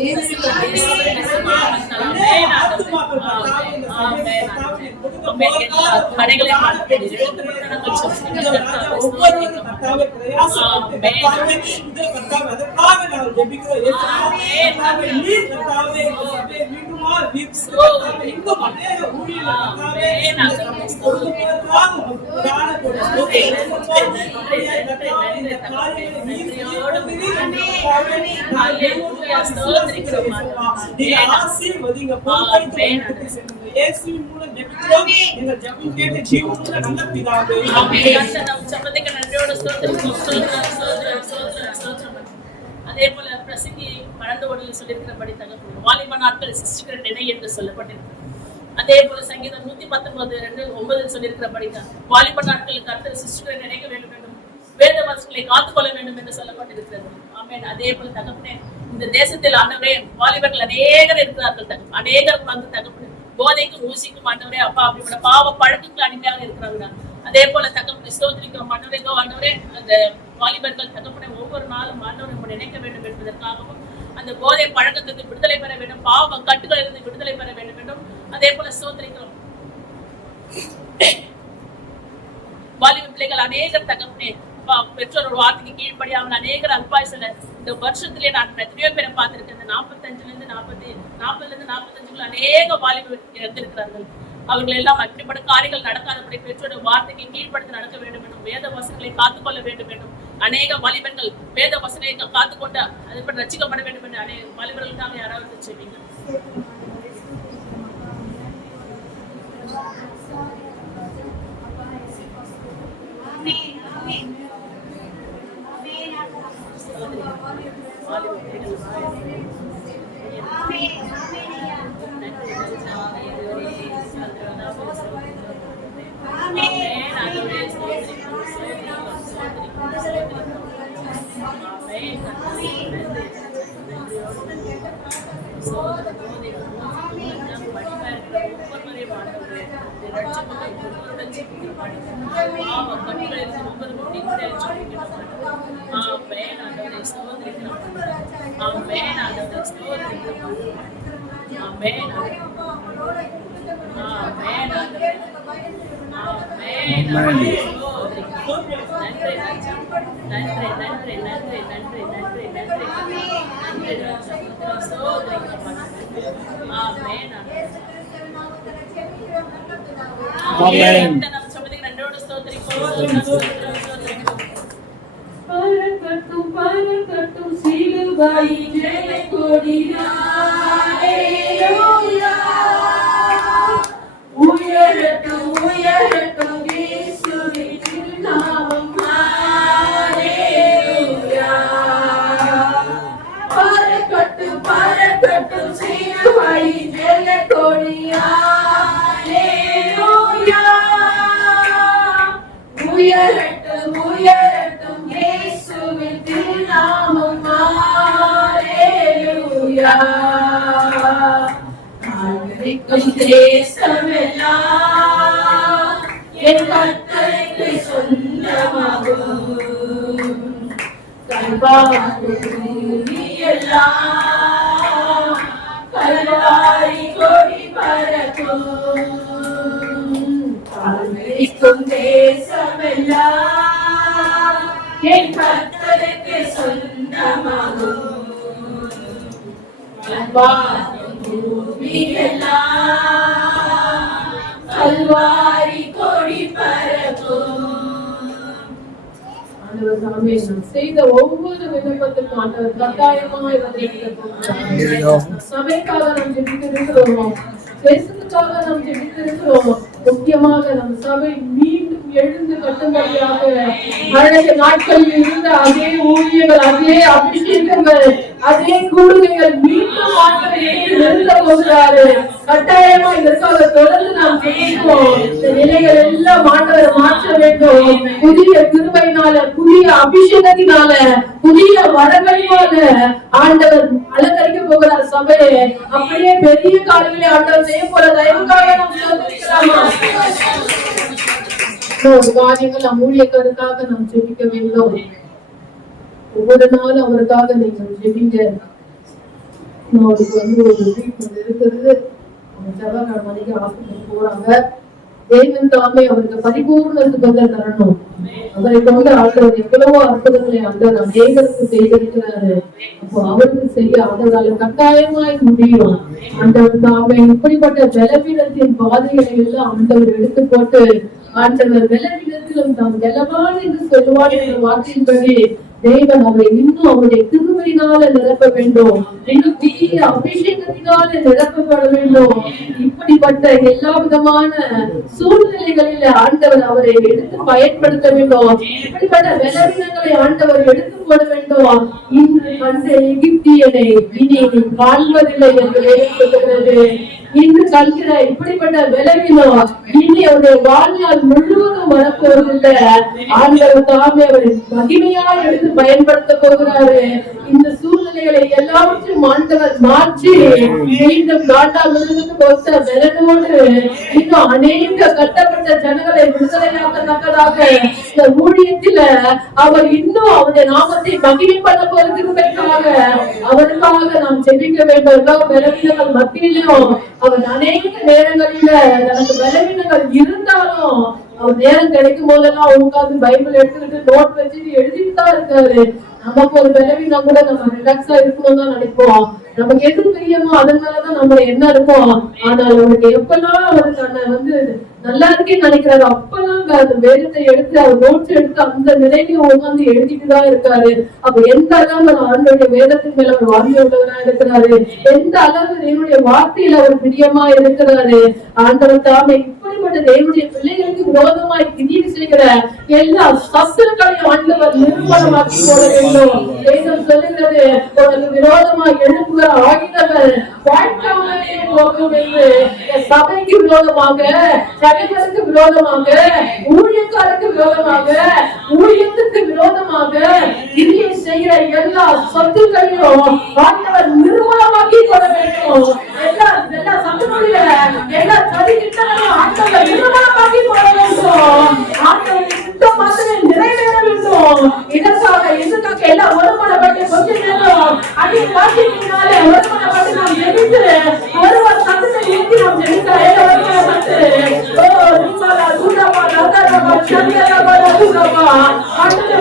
அதே போல பிரசித்தி பழந்த ஒளியில் சொல்லியிருக்கிறபடி தகப்பன் வாலிப நாட்கள் சிருஷ்டிக்கிற நினை என்று சொல்லப்பட்டிருக்கு. அதே போல சங்கீதம் 119:2-9 சொல்லியிருக்கிறபடி வாலிப நாட்கள் கர்த்தர் சிருஷ்டிக்கிற நினைக்க வேண்டும் என்றும் வேத வசனங்களை காத்துக்கொள்ள வேண்டும் என்று சொல்லப்பட்டிருக்கிறது. ஆமென். அதே போல தகப்பனே இந்த தேசத்தில் ஆண்டவரே வாலிபர்கள் அநேகர் இருக்கிறார்கள். அநேகர் தகப்பனே போதைக்கும் ஊசிக்கும் ஆண்டவரே அப்பா அப்படிப்பட்ட பாவ பழக்கங்கள் அடிமையாக இருக்கிறாங்க. அதே போல தகப்பனை ஸ்தோத்திரிக்கும் ஆண்டவரே அந்த வாலிபர்கள் தகப்பனை ஒவ்வொரு நாளும் ஆண்டவரை நினைக்க வேண்டும் என்பதற்காகவும் அந்த போதை பழக்கத்துக்கு விடுதலை பெற வேண்டும், பாவ கட்டுகள் இருந்து விடுதலை பெற வேண்டும் என்றும் அதே போல ஸ்தோத்திரிக்கிறோம். வாலிப பிள்ளைகள் அநேகர் தகப்பனே பெற்றோர் வார்த்தைக்கு கீழ்படியாமல் அநேகர் அல்பாயுசுல இந்த வருஷத்திலே நான் எத்தனையோ பேரை பார்த்திருக்கேன். 40-45 அநேக வாலிபர் இறந்திருக்கிறார்கள். அவர்கள் எல்லாம் அப்படிப்பட்ட காரியங்கள் நடக்காதபடி பெற்றோட வார்த்தைக்கு கீழ்படுத்தி நடக்க வேண்டும் என்றும் வேத வசனங்களை காத்துக்கொள்ள வேண்டும் என்றும் அநேக வாலிபர்கள் வேத வசனங்களை காத்துக்கொண்டு அதுபடி ரட்சிக்கப்பட வேண்டும் என்று அநேக வாலிபர்களுக்காக யாராவது செய்வீங்க? பறக்கட்டும் சிலுவையின் ஜெயக்கொடியாய் ஹல்லேலூயா. உயரட்டும் உயரட்டும் இயேசுவின் நாமம் ஹல்லேலூயா. பறக்கட்டும் பறக்கட்டும் சிலுவையின் ஜெயக்கொடியாய் ஹல்லேலூயா. உயரட்டும் உயரட்டும் இயேசுவின் திருநாமம் ஹalleluya ஆதரிக்கும் தேசமெல்லாம் என் கர்த்தருக்கு சொந்தமாகும் எல்லாம் கல்வாரி கொடி பறக்கும் ஆதரிக்கும் தேசமெல்லாம் என் கர்த்தருக்கு சொந்தமாகும் கல்வாரி கொடி பறக்கும். ஆண்டவர் தாமே நாம் செய்த ஒவ்வொரு விண்ணப்பத்திற்கும் ஆண்டவர் கட்டாயமாய் பதிலளிக்க சபைக்காக நாம் ஜெபித்திருக்கிறோம், தேசத்துக்காக நாம் ஜெபித்திருக்கிறோம். முக்கியமாக நம் சபை மீண்டும் எழுந்து கட்டும்படியாக பழைய நாட்களில் இருந்த அதே ஊழியர்கள், அதே அபிஷேகங்கள், அதே கூடுகைகள் மீண்டும் நிறுத்த போகிறாரு. கட்டாயமா இதற்காக தொடர்ந்து நாம் ஜெபிப்போம். இந்த நிலைகள் எல்லாம் ஆண்டவர் மாற்ற வேண்டும். புதிய கிருபையினால, புதிய அபிஷேகத்தினால, புதிய வரங்களினால ஆண்டவர் அலங்கரிக்க போகிறார் சபையை. அப்படியே பெரிய காரியங்களை ஆண்டவர் செய்ய போற தயவுக்காக நாம் சொல்லிக்கலாமா? காரியங்கள் நம் ஊழியக்காரருக்காக நாம் ஜெபிக்க வேண்டும். ஒவ்வொரு நாளும் அவருக்காக நீங்கள் ஜெபிங்க. அவருக்கு ஒரு ட்ரீட்மெண்ட் இருக்கிறது, அவங்க செவ்வாய்க்கிழமை மணிக்கு ஹாஸ்பிட்டல் போறாங்க. தேவன் தாமே அவருக்கு பரிபூர்ண சுகத்தை தரணும். அவரை கொண்டு ஆண்டவர் எவ்வளவோ அற்புதங்களை ஆண்டவர் அநேகருக்கு செய்திருக்கிறாரு. அப்போ அவருக்கு செய்ய அவரால் கட்டாயமாய் முடியும். ஆண்டவர் தாமே இப்படிப்பட்ட பலவீனத்தின் பாதைகளை எல்லாம் ஆண்டவர் எடுத்து போட்டு ஆண்டவர் பலவீனத்திலும் தாம் பலவான் என்று சொல்லுவார் என்ற வார்த்தையின்படி தேவன் அவரை இன்னும் அவருடைய கிருபையினால நிரப்ப வேண்டும், இன்னும் தீய அபிஷேகத்தினால நிரப்பப்பட வேண்டும். இப்படிப்பட்ட எல்லா விதமான சூழ்நிலைகளில ஆண்டவர் அவரை எடுத்து பயன்படுத்த வேண்டும். இப்படிப்பட்ட பலவீனங்களை ஆண்டவர் எடுத்து போட வேண்டும். இன்று கண்ட எகிப்தியனை இனி காண்பதில்லை என்று சொல்லுகிறது. இன்று கல்கிற இப்படிப்பட்ட பலவீனம் இனி அவருடைய வாழ்நாள் முழுவதும் வரப்போவதில்லை. ஆண்டவர் தாமே அவரை மகிமையாக எடுத்து பயன்படுத்த போகிறாரு. இந்த சூழ்நிலைகளை எல்லாவற்றையும் ஆண்டவர் மாற்றி மீண்டும் பலனோடு இன்னும் அநேக கட்டப்பட்ட ஜனங்களை விடுதலையாக்கத்தக்கதாக இந்த ஊழியத்தில அவர் இன்னும் அவருடைய நாமத்தை மகிமை பண்ண போகிறதுக்காக அவருக்காக நாம் ஜெபிக்க வேண்டும். எல்லா பலவீனங்கள் மத்தியிலும் அவர் அநேக நேரங்களில நமக்கு பலவீனங்கள் இருந்தாலும் அவர் நேரம் கிடைக்கும் போதெல்லாம் உட்காந்து பைபிள் எடுத்துக்கிட்டு நோட் வச்சுட்டு எழுதிட்டு தான் இருக்காரு. நமக்கு ஒரு பலவீனம் கூட நம்ம ரிலாக்ஸா இருக்கணும் தான் நினைப்போம். நமக்கு எது தெரியுமோ அதன் மேலதான் நம்ம என்ன இருக்கும். ஆனால் அவருக்கு எப்பெல்லாம் அவருக்கு நல்லா இருக்கேன்னு நினைக்கிறாரு, அப்பெல்லாம் அந்த வேதத்தை எடுத்து அவர் நோட்ஸ் எடுத்து அந்த நிலையில உட்காந்து எழுதிட்டுதான் இருக்காரு. அப்ப எந்த அளவு ஆண்டோடைய வேதத்தின் மேல அவர் வார்த்தை உள்ளவரா இருக்கிறாரு, எந்த அளவு தேவனுடைய வார்த்தையில அவர் பிரியமா இருக்கிறாரு. ஆண்டவர் தாமே இப்படிப்பட்ட தேவனுடைய பிள்ளைகளுக்கு விரோதமாய் கிரியை செய்கிற எல்லா சத்துருக்களையும் ஆண்டவர் நிர்மூலமாக்கி போட வேண்டும். வேதம் சொல்லுகிறது, உனக்கு விரோதமாய் எழுப்புகிற ஆகியவர் வாழ்க்கையே போகும் என்று. சபைக்கு விரோதமாக, சபைகளுக்கு விரோதமாக, ஊழியக்காரருக்கு விரோதமாக, ஊழியத்துக்கு விரோதமாக கிரியை செய்கிற எல்லா சொத்துக்களையும் ஆண்டவர் நிர்மூலமாக்கி போட வேண்டும். எல்லா சத்துருடைய எல்லா சதித்திட்டங்களையும் ஆண்டவர் நிர்மூலமாக்கி போட வேண்டும். ஆண்டவர் திட்டம் மாத்திரை நிறைவேற வேண்டும். இதற்காக எல்லாம் ஒருமனப்பட்டு கொஞ்ச நேரம் அதை வாசிப்பினாலே ஒருமனப்பட்டு நாம் ஜெபித்து ஒருவர் சத்தத்தை ஏற்றி நாம் ஜெபிக்க ஒருமனப்பட்டு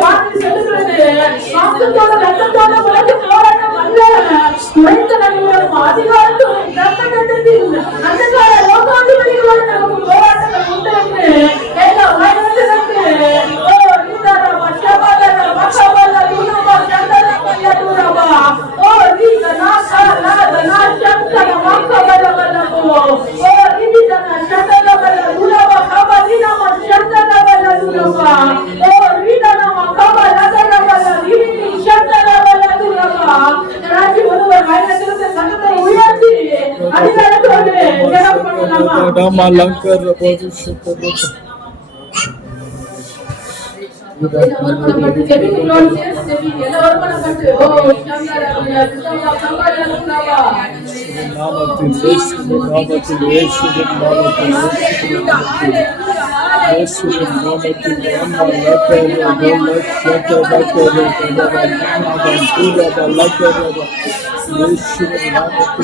வார்த்தை சொல்லுகிறது, மாசத்தோட ரத்தத்தோட உலக போராட்டம் அல்ல, உழைத்த நடிகரும் அதிகாரத்தோடு ரத்த கட்டத்தில் அந்த கால லோகாதிபதிகளோடு நமக்கு போராட்டம் உண்டு என்று எல்லா வயதிற்கு ஒருமனப்பட்டு ஜெபிக்கிறோம். சேர்ந்து ஜெபிங்க. எல்லாம் ஒருமனப்பட்டு ஓ சங்கரா கிருஷ்ணா சங்கரா நாமத்தில் இயேசுவின் நாமத்தில் இயேசுவின் நாமத்தில் இயேசுவின் நாமத்தில் அம்மா லக்கரே லக்கரே இயேசுவின் நாமத்தில்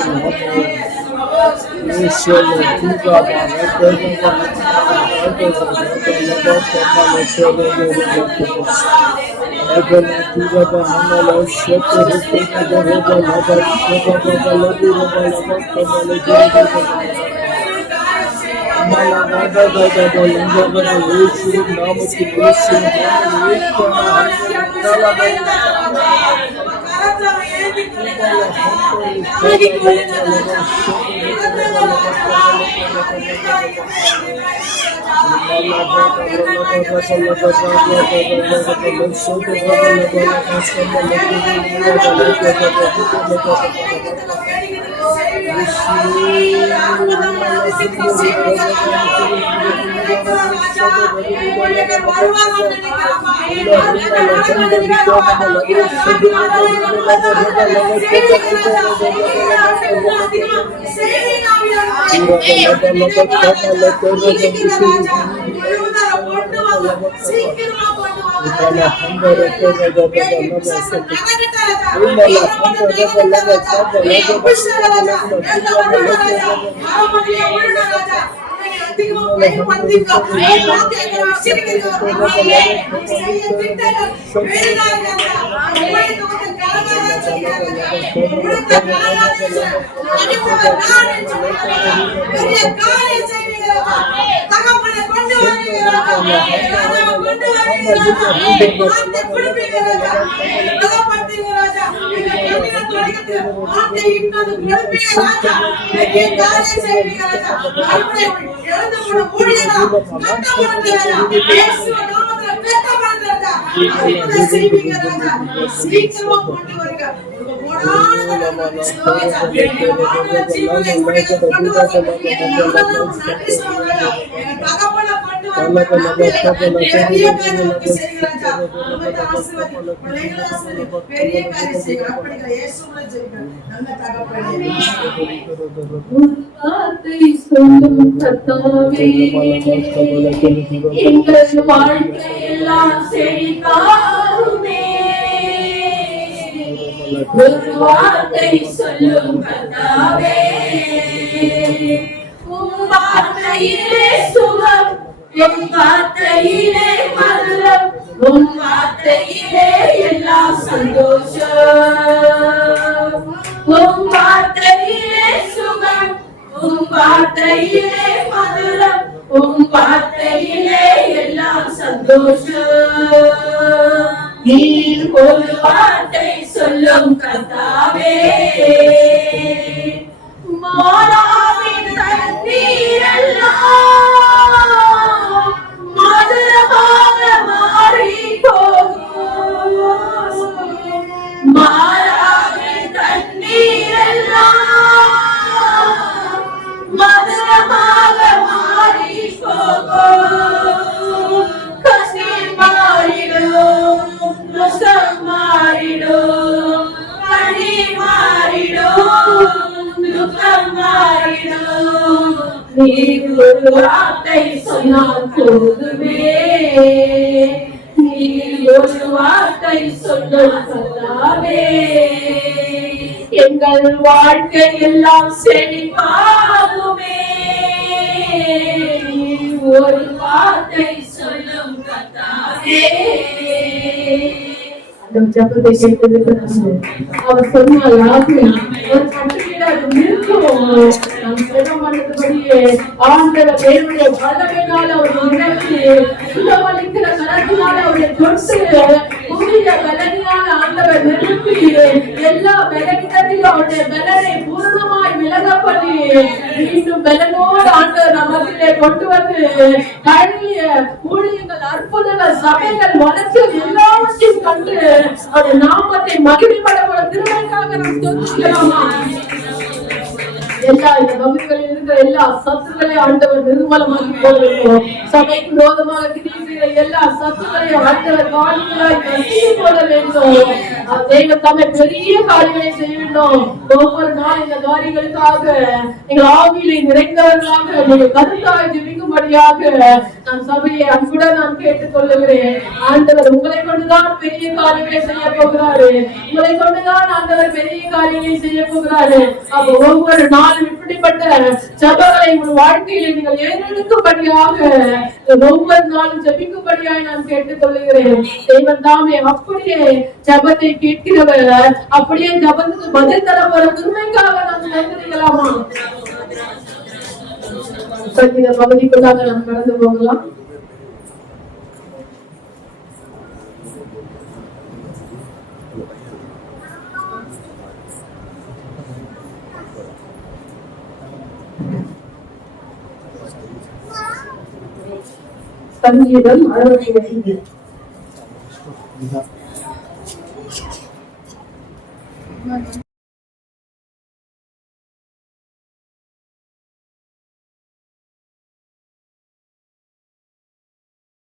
சொல்லும் கர்த்தாவே, எங்கள் வாழ்க்கையெல்லாம் செழிப்பாகுமே. ஒரு வார்த்தை சொல்லும் கர்த்தாவே, உம் வார்த்தையிலே சுகம், உம் வார்த்தையிலே மதுரம், உம் வார்த்தையிலே எல்லாம் சந்தோஷம். உம் வார்த்தையிலே சுகம், உம் வார்த்தையிலே மதுரம், உம் வார்த்தையிலே எல்லாம் சந்தோஷம். நீர் ஒரு வார்த்தை சொல்லும் கர்த்தாவே, மாறாவின் தண்ணீரெல்லாம் மதுரமாக மாறி போகும். மாறாவின் தண்ணீரெல்லாம் மதுரமாக மாறி போகும். கண்ணீர் மாறிடும், ரசம் மாறிடும், கண்ணீர் மாறிடும், துக்கம் மாறிடும். நீ ஒரு வார்த்தை சொன்னால் போதுமே, நீ ஒரு வார்த்தை சொல்லும் கர்த்தாவே, எங்கள் வாழ்க்கை எல்லாம் செழிப்பாகுமே. ஒரு வார்த்தை சொல்லும் கர்த்தாவே. அந்த ஜபத்தை கேட்டதற்கு அவர் சொன்னால் ஒரு கட்டுரையாக நிற்கும். நாம் சொல்லப்பட்டபடியே ஆண்டவர் தேவனுடைய வல்லமையினால் அவர் உணர்த்தி சுகமளிக்கிற கரத்தினால் அவரை தொட்டு புதிய பலனியான ஆண்டவர் நிறுத்தி எல்லா பலனிடத்திலும் அவருடைய பலனை பூர்ணமாய் விலக பண்ணி மீண்டும் பலனோடு ஆண்டவர் நமக்கிலே கொண்டு வந்து கழிய ஊழியங்கள், அற்புதங்கள், சபைகள், வளர்ச்சிகள் எல்லாவற்றையும் கண்டு அவருடைய நாமத்தை மகிமைப்பட திருமைக்காக நாம் சொல்லிக்கலாமா? எல்லா இந்த வகுப்புகளில் இருக்கிற எல்லா சத்துக்களையும் ஆண்டவர் நிர்மலமாக்கி போடுகிறோம். சபைக்கு விரோதமாக கிரியை எல்லா சத்துக்களையும் ஆண்டவர் காரியங்களாய் நசுக்கி போட வேண்டும். தேவன் தம்மை பெரிய காரியங்களை செய்ய வேண்டும். ஒவ்வொரு நாள் இந்த காரியங்களுக்காக நீங்கள் ஆவியிலே நிறைந்தவர்களாக நீங்கள் கருத்தாய் ஜெபிக்கும்படியாக நான் சபையை அன்புடன் நான் கேட்டுக் கொள்ளுகிறேன். ஆண்டவர் உங்களை கொண்டுதான் பெரிய காரியங்களை செய்ய போகிறாரு. உங்களை கொண்டுதான் ஆண்டவர் பெரிய காரியங்களை செய்ய போகிறாரு. அப்ப ஒவ்வொரு நாளும் இப்படிப்பட்ட ஜெபங்களை உங்கள் வாழ்க்கையில நீங்கள் ஏறெடுக்கும்படியாக ஒவ்வொரு நாளும் ஜெபிக்கும்படியாக நான் கேட்டுக் கொள்ளுகிறேன். தேவன் தாமே அப்படியே ஜெபத்தை கேட்கிறவர், அப்படியே ஜெபத்துக்கு பதில் தர போற உண்மைக்காக நாம் நன்றிகளாமா. இந்த பகுதிக்குள்ளாக நாம் கடந்து போகலாம். சங்கீதம் 65.